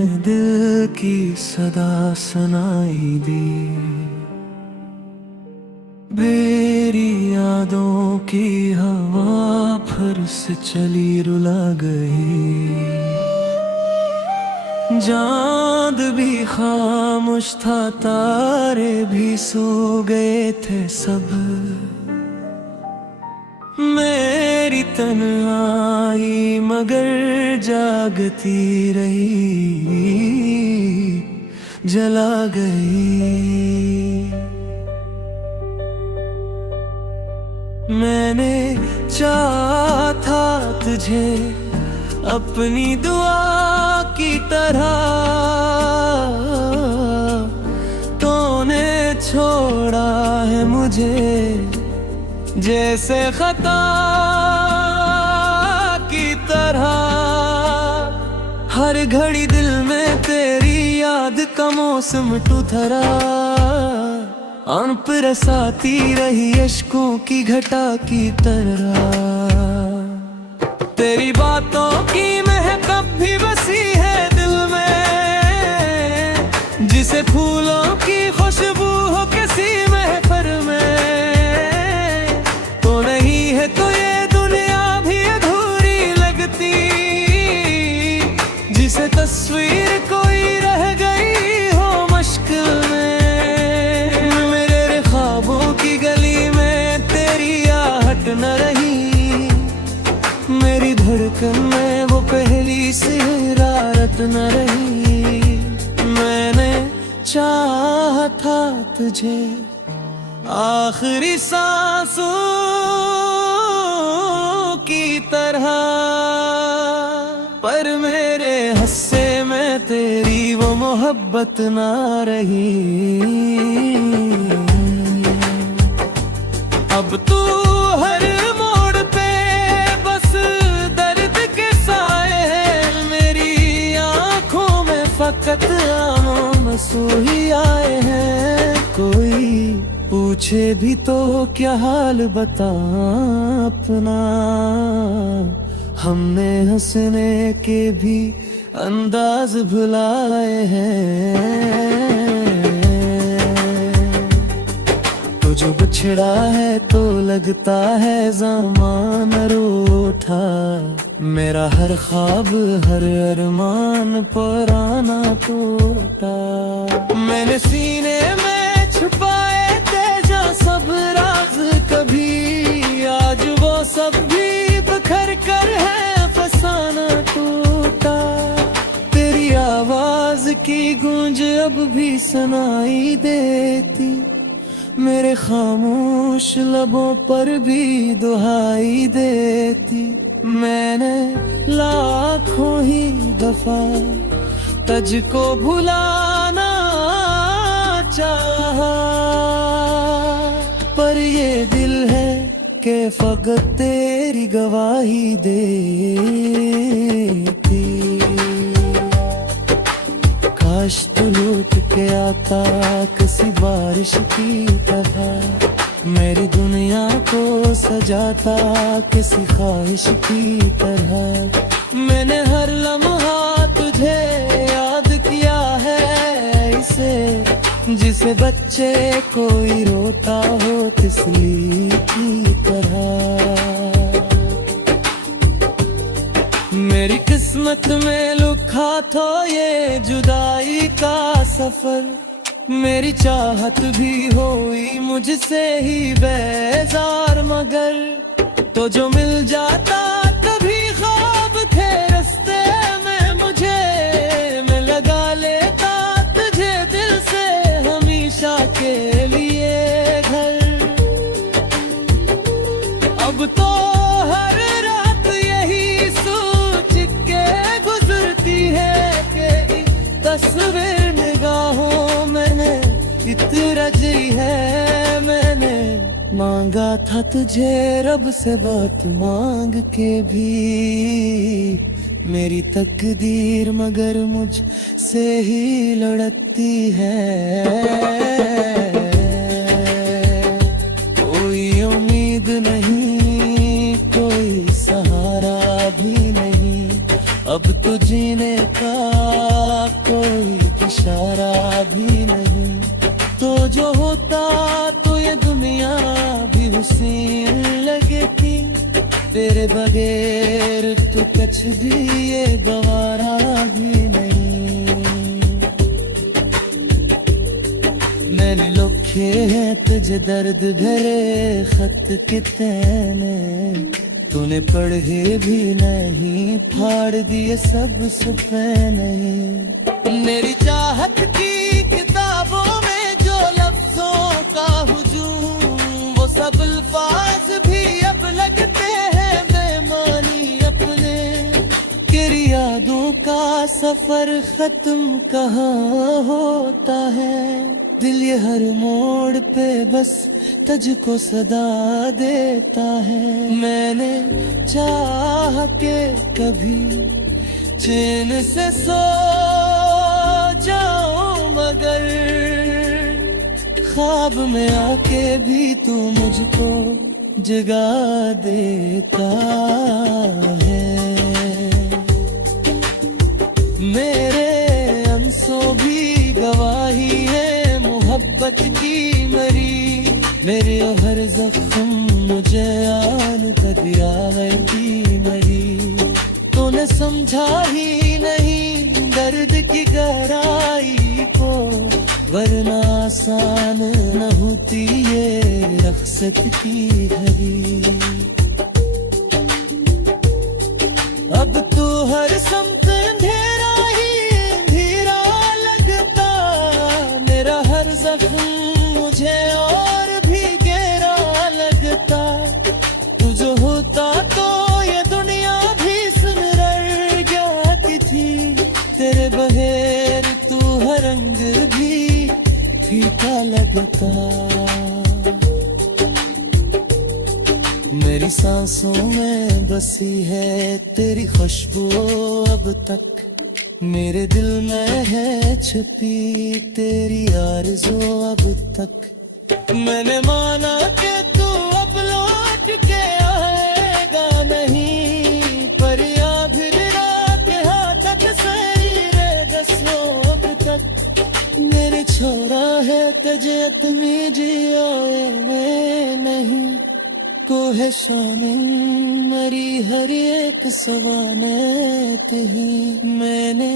में दिल की सदा सुनाई दी। मेरी यादों की हवा फिर से चली रुला गई। चांद भी खामोश था, तारे भी सो गए थे सब। मेरी तन्हाई मगर जागती रही, जला गई। मैंने चाहा था तुझे अपनी दुआ की तरह, तूने छोड़ा है मुझे जैसे खता की तरह। हर घड़ी दिल में तेरी याद का मौसम टूथरा, आन बरसाती रही अश्कों की घटा की तरह। तेरी बातों की महक अब भी बसी है दिल में, जिसे फूलों की खुशबू हो किसी महफिल में। तो नहीं है तो ये दुनिया भी अधूरी लगती, जिसे तस्वीर कोई रह गई हो मुश्किल में। मेरे ख्वाबों की गली में तेरी आहट न रही, मेरी धड़कन में वो पहली सी हरारत न रही। मैंने चाहा था तुझे आखिरी सांसों की तरह, पर मेरे हिस्से में तेरी वो मोहब्बत ना रही। अब तू हर मोड़ पे बस दर्द के साए हैं, मेरी आंखों में फकत आंसू ही आए हैं। कोई पूछे भी तो क्या हाल बता अपना, हमने हंसने के भी अंदाज भुलाए हैं। तो जो बिछड़ा है तो लगता है ज़माना रूठा, मेरा हर ख्वाब हर अरमान पुराना टूटा। मैंने सीने में छुपाए थे जो सब राज कभी, आज वो सब भी बिखर कर है फसाना टूटा। तेरी आवाज की गूंज अब भी सुनाई देती, मेरे खामोश लबों पर भी दुहाई देती। मैंने लाखों ही दफा तुझको भुलाना चाहा, पर ये दिल है कि फकत तेरी गवाही देती। काश तू लौट के आता किसी बारिश की तरह, मेरी दुनिया को सजाता किसी ख्वाहिश की तरह। मैंने हर लम्हा तुझे याद किया है इसे, जिसे बच्चे कोई रोता हो तिसली की तरह। मेरी किस्मत में लिखा था ये जुदाई का सफर, मेरी चाहत भी हुई मुझसे ही बेजार, मगर तो जो मिल जाता कभी ख्वाब थे रास्ते में मुझे, मैं लगा लेता तुझे दिल से हमेशा के लिए घर। अब तो हर रात यही सोच के गुजरती है कि तस्वीर निगाहों मैंने इतना जी है। मैंने मांगा था तुझे रब से बात मांग के भी, मेरी तकदीर मगर मुझ से ही लड़ती है। कोई उम्मीद नहीं, कोई सहारा भी नहीं, अब तो जीने का कोई इशारा भी नहीं। तो जो होता तो ये दुनिया भी हुसीन लगती। तेरे बगैर तो कुछ भी ये गवारा भी नहीं। मैंने लिखे हैं तुझे दर्द भरे खत कितने, तूने पढ़े भी नहीं, फाड़ दिए सब सपने। मेरी चाहत की किताबों में जो लफ्जों का हुजूम, वो सब अल्फाज भी अब लगते हैं बेमानी अपने। तेरी यादों का सफर खत्म कहाँ होता है, दिल ये हर मोड़ पे बस तुझको सदा देता है। मैंने चाह के कभी चैन से सो जाऊं, मगर ख्वाब में आके भी तू मुझको जगा देता है। मेरे अंसों भी गवाही है मोहब्बत की मरी। मेरे हर जख्म मुझे आन तक की मरी। तूने समझा ही नहीं दर्द की गहराई को, वरना आसान न होती ये रख्सत की घड़ी। अब तू हर समत अंधेरा ही धीरा लगता, मेरा हर जख्म मुझे और भी गहरा लगता। तू जो होता तो ये दुनिया भी सुनहर जाती थी। तेरे बगैर तू हर रंग भी फीका लगता। मेरी सांसों में बसी है तेरी खुशबू अब तक, मेरे दिल में है छुपी तेरी आरज़ू अब तक। मैंने माना कि तू अब लौट के आएगा नहीं, पर या फिर रात हाथ सही रे दसों अब तक। मेरे छोरा है तजत में जियोए नहीं, को है शामिल मरी हर एक सवाने ही। मैंने